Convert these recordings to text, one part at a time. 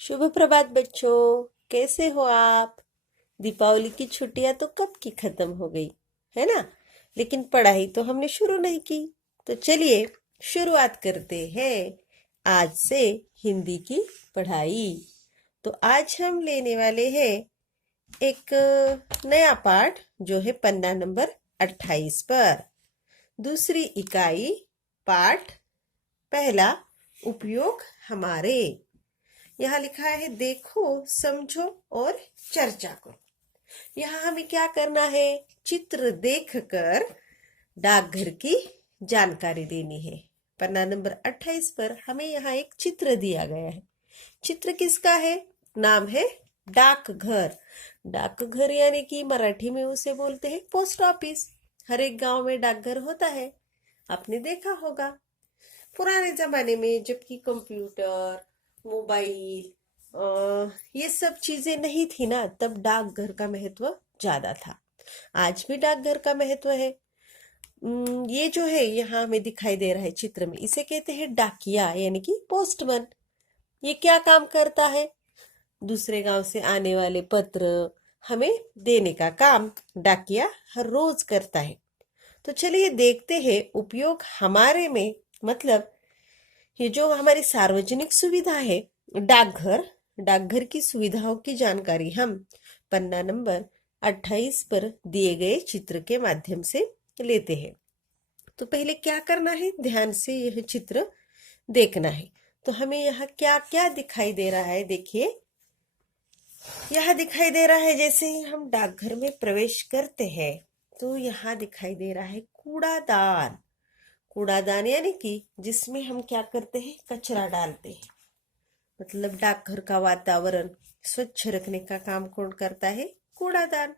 शुभ प्रभात बच्चों। कैसे हो आप? दीपावली की छुट्टियां तो कब की खत्म हो गई है ना। लेकिन पढ़ाई तो हमने शुरू नहीं की। तो चलिए शुरुआत करते हैं आज से हिंदी की पढ़ाई। तो आज हम लेने वाले हैं एक नया पाठ जो है पन्ना नंबर 28 पर। दूसरी इकाई पाठ पहला उपयोग हमारे। यहाँ लिखा है देखो समझो और चर्चा करो। यहाँ हमें क्या करना है? चित्र देखकर डाकघर की जानकारी देनी है। पन्ना नंबर 28 पर हमें यहाँ एक चित्र दिया गया है। चित्र किसका है? नाम है डाकघर। डाकघर यानी कि मराठी में उसे बोलते हैं पोस्ट ऑफिस। हर एक गांव में डाकघर होता है, आपने देखा होगा। पुराने जमाने में जबकि कंप्यूटर, मोबाइल ये सब चीजें नहीं थी ना, तब डाकघर का महत्व ज्यादा था। आज भी डाकघर का महत्व है। ये जो है यहाँ हमें दिखाई दे रहा है चित्र में, इसे कहते हैं डाकिया यानी कि पोस्टमैन। ये क्या काम करता है? दूसरे गांव से आने वाले पत्र हमें देने का काम डाकिया हर रोज करता है। तो चलिए देखते हैं उपयोग हमारे में। मतलब ये जो हमारी सार्वजनिक सुविधा है डाकघर, डाकघर की सुविधाओं की जानकारी हम पन्ना नंबर 28 पर दिए गए चित्र के माध्यम से लेते हैं। तो पहले क्या करना है? ध्यान से यह चित्र देखना है। तो हमें यहाँ क्या क्या दिखाई दे रहा है? देखिए, यह दिखाई दे रहा है जैसे ही हम डाकघर में प्रवेश करते हैं तो यहाँ दिखाई दे रहा है कूड़ादान। कूड़ादान यानी कि जिसमें हम क्या करते हैं? कचरा डालते हैं। मतलब डाकघर का वातावरण स्वच्छ रखने का काम कौन करता है? कूड़ादान।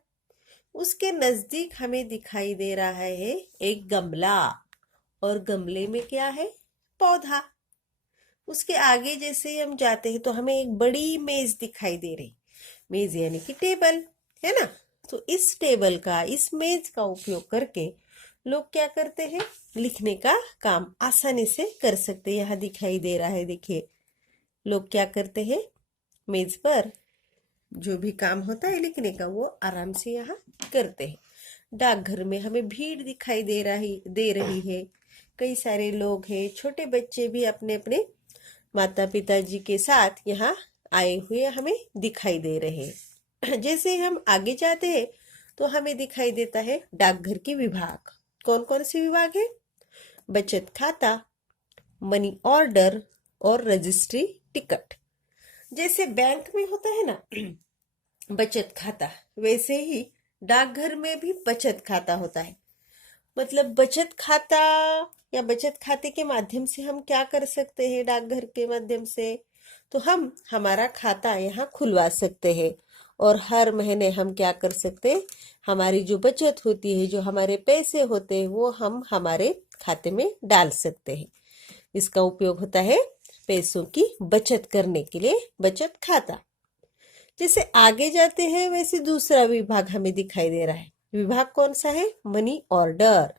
उसके नजदीक हमें दिखाई दे रहा है एक गमला, और गमले में क्या है? पौधा। उसके आगे जैसे ही हम जाते हैं तो हमें एक बड़ी मेज दिखाई दे रही। मेज यानी कि टेबल, है ना। तो इस टेबल का, इस मेज का उपयोग करके लोग क्या करते हैं? लिखने का काम आसानी से कर सकते हैं। यहाँ दिखाई दे रहा है, देखिए लोग क्या करते हैं? मेज पर जो भी काम होता है लिखने का वो आराम से यहाँ करते हैं। डाकघर में हमें भीड़ दिखाई दे रही है। कई सारे लोग हैं, छोटे बच्चे भी अपने अपने माता पिता जी के साथ यहाँ आए हुए हमें दिखाई दे रहे हैं। जैसे हम आगे जाते हैं तो हमें दिखाई देता है डाकघर के विभाग। कौन कौन से विभाग है? बचत खाता, मनी ऑर्डर और रजिस्ट्री टिकट। जैसे बैंक में होता है ना बचत खाता, वैसे ही डाकघर में भी बचत खाता होता है। मतलब बचत खाता या बचत खाते के माध्यम से हम क्या कर सकते हैं? डाकघर के माध्यम से तो हम हमारा खाता यहाँ खुलवा सकते हैं, और हर महीने हम क्या कर सकते हैं? हमारी जो बचत होती है, जो हमारे पैसे होते हैं, वो हम हमारे खाते में डाल सकते हैं। इसका उपयोग होता है पैसों की बचत करने के लिए, बचत खाता। जैसे आगे जाते हैं वैसे दूसरा विभाग हमें दिखाई दे रहा है। विभाग कौन सा है? Money order.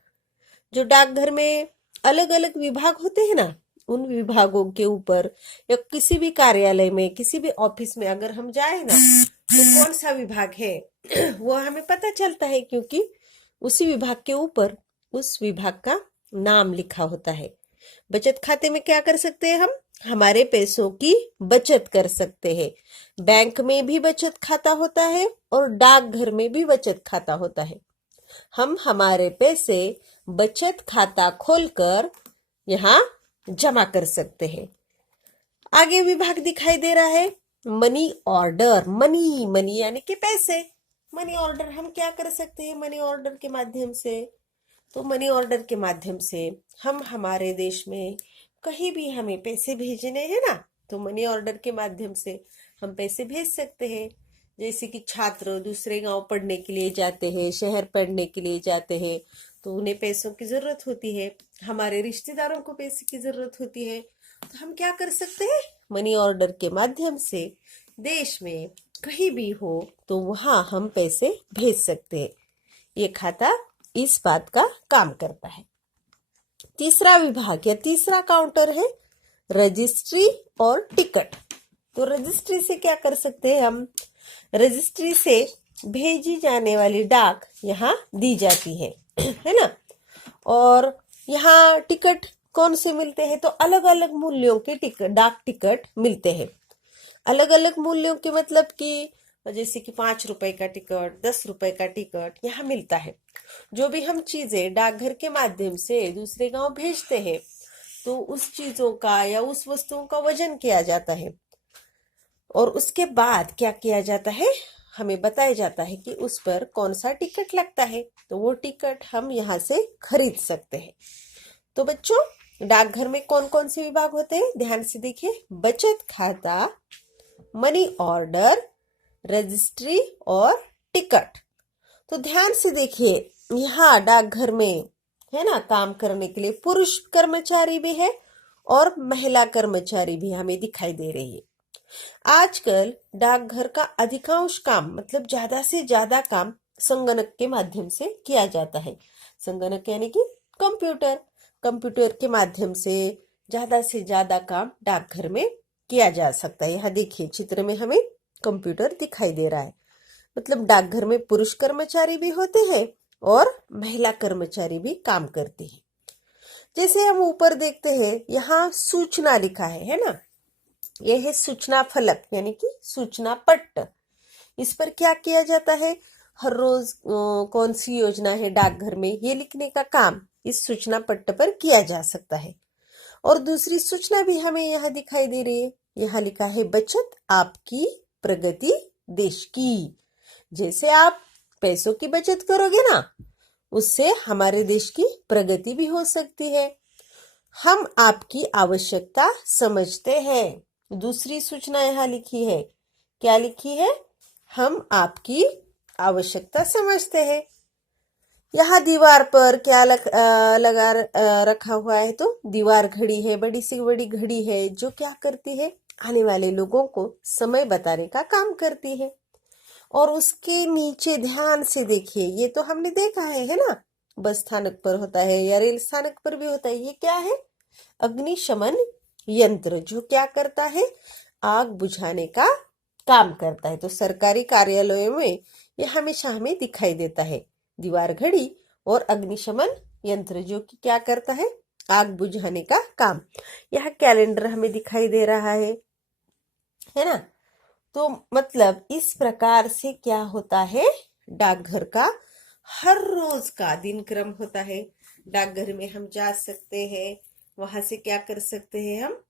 जो डाकघर में अलग अलग विभाग होते हैं ना, उन विभागों के ऊपर या किसी भी कार्यालय में, किसी भी ऑफिस में अगर हम जाए ना तो कौन सा विभाग है वो हमें पता चलता है, क्योंकि उसी विभाग के ऊपर उस विभाग का नाम लिखा होता है। बचत खाते में क्या कर सकते हैं? हम हमारे पैसों की बचत कर सकते हैं। बैंक में भी बचत खाता होता है और डाकघर में भी बचत खाता होता है। हम हमारे पैसे बचत खाता खोलकर यहाँ जमा कर सकते हैं। आगे विभाग दिखाई दे रहा है मनी ऑर्डर। मनी, मनी यानी कि पैसे। मनी ऑर्डर हम क्या कर सकते हैं? मनी ऑर्डर के माध्यम से, तो मनी ऑर्डर के माध्यम से हम हमारे देश में कहीं भी हमें पैसे भेजने हैं ना, तो मनी ऑर्डर के माध्यम से हम पैसे भेज सकते हैं। जैसे कि छात्र दूसरे गांव पढ़ने के लिए जाते हैं, शहर पढ़ने के लिए जाते हैं, तो उन्हें पैसों की जरूरत होती है। हमारे रिश्तेदारों को पैसे की जरूरत होती है, तो हम क्या कर सकते हैं? मनी ऑर्डर के माध्यम से देश में कहीं भी हो तो वहां हम पैसे भेज सकते हैं। ये खाता इस बात का काम करता है। तीसरा विभाग या तीसरा काउंटर है रजिस्ट्री और टिकट। तो रजिस्ट्री से क्या कर सकते हैं हम? रजिस्ट्री से भेजी जाने वाली डाक यहाँ दी जाती है ना। और यहाँ टिकट कौन से मिलते हैं? तो अलग अलग मूल्यों के टिकट, डाक टिकट मिलते हैं। अलग अलग मूल्यों के मतलब कि जैसे कि 5 रुपए का टिकट, 10 रुपए का टिकट यहाँ मिलता है। जो भी हम चीजें डाकघर के माध्यम से दूसरे गांव भेजते हैं तो उस चीजों का या उस वस्तुओं का वजन किया जाता है और उसके बाद क्या किया जाता है, हमें बताया जाता है कि उस पर कौन सा टिकट लगता है। तो वो टिकट हम यहाँ से खरीद सकते हैं। तो बच्चों, डाकघर में कौन कौन से विभाग होते हैं? ध्यान से देखिए। बचत खाता, मनी ऑर्डर, रजिस्ट्री और टिकट। तो ध्यान से देखिए, यहाँ डाकघर में है ना काम करने के लिए पुरुष कर्मचारी भी है और महिला कर्मचारी भी हमें दिखाई दे रही है। आजकल डाकघर का अधिकांश काम, मतलब ज्यादा से ज्यादा काम संगणक के माध्यम से किया जाता है। संगणक यानी कि कंप्यूटर। कंप्यूटर के माध्यम से ज्यादा काम डाकघर में किया जा सकता है। यहाँ देखिए, चित्र में हमें कंप्यूटर दिखाई दे रहा है। मतलब डाकघर में पुरुष कर्मचारी भी होते हैं और महिला कर्मचारी भी काम करती है। जैसे हम ऊपर देखते हैं, यहाँ सूचना लिखा है ना। यह है सूचना फलक यानी कि सूचना पट्ट। इस पर क्या किया जाता है? हर रोज कौन सी योजना है डाकघर में, ये लिखने का काम इस सूचना पट्ट पर किया जा सकता है। और दूसरी सूचना भी हमें यहाँ दिखाई दे रही है। यहाँ लिखा है बचत आपकी प्रगति देश की। जैसे आप पैसों की बचत करोगे ना, उससे हमारे देश की प्रगति भी हो सकती है। हम आपकी आवश्यकता समझते हैं। दूसरी सूचना यहाँ लिखी है। क्या लिखी है? हम आपकी आवश्यकता समझते हैं। यहाँ दीवार पर क्या लगा रखा हुआ है? तो दीवार घड़ी है, बड़ी सी बड़ी घड़ी है, जो क्या करती है? आने वाले लोगों को समय बताने का काम करती है। और उसके नीचे ध्यान से देखिए, ये तो हमने देखा है ना, बस स्थानक पर होता है या रेल स्थानक पर भी होता है। ये क्या है? अग्निशमन यंत्र, जो क्या करता है? आग बुझाने का काम करता है। तो सरकारी कार्यालयों में ये हमेशा हमें दिखाई देता है, दीवार घड़ी और अग्निशमन यंत्र, जो कि क्या करता है? आग बुझाने का काम। यह कैलेंडर हमें दिखाई दे रहा है ना। तो मतलब इस प्रकार से क्या होता है? डाकघर का हर रोज का दिनक्रम होता है। डाकघर में हम जा सकते हैं, वहां से क्या कर सकते हैं? हम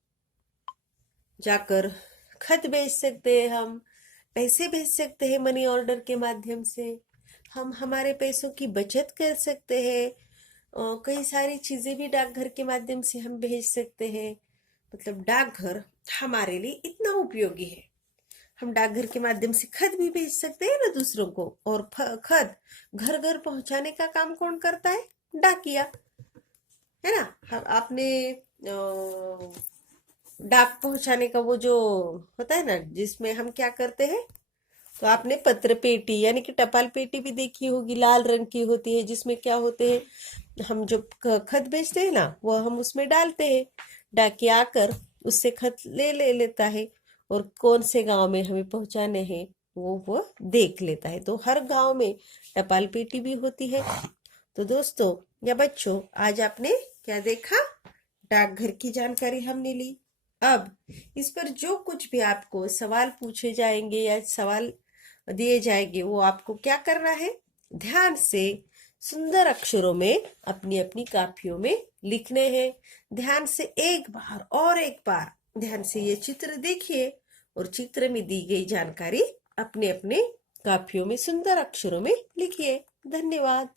जाकर खत भेज सकते हैं, हम पैसे भेज सकते हैं मनी ऑर्डर के माध्यम से, हम हमारे पैसों की बचत कर सकते हैं। कई सारी चीजें भी डाकघर के माध्यम से हम भेज सकते हैं। मतलब डाकघर हमारे लिए इतना उपयोगी है। हम डाकघर के माध्यम से खत भी भेज सकते हैं ना दूसरों को। और खत घर घर पहुंचाने का काम कौन करता है? डाकिया, है ना। आपने डाक पहुंचाने का वो जो होता है ना, जिसमें हम क्या करते हैं, तो आपने पत्र पेटी यानी कि टपाल पेटी भी देखी होगी, लाल रंग की होती है, जिसमें क्या होते हैं, हम जो खत भेजते हैं ना, वो हम उसमें डालते हैं। डाकिया आकर उससे खत ले लेता है और कौन से गांव में हमें पहुंचाने हैं वो देख लेता है। तो हर गांव में टपाल पेटी भी होती है। तो दोस्तों या बच्चों, आज आपने क्या देखा? डाकघर की जानकारी हमने ली। अब इस पर जो कुछ भी आपको सवाल पूछे जाएंगे या सवाल दिए जाएंगे, वो आपको क्या करना है? ध्यान से सुंदर अक्षरों में अपनी अपनी कापियों में लिखने हैं। ध्यान से एक बार और एक बार ध्यान से ये चित्र देखिए और चित्र में दी गई जानकारी अपने अपने कापियों में सुंदर अक्षरों में लिखिए। धन्यवाद।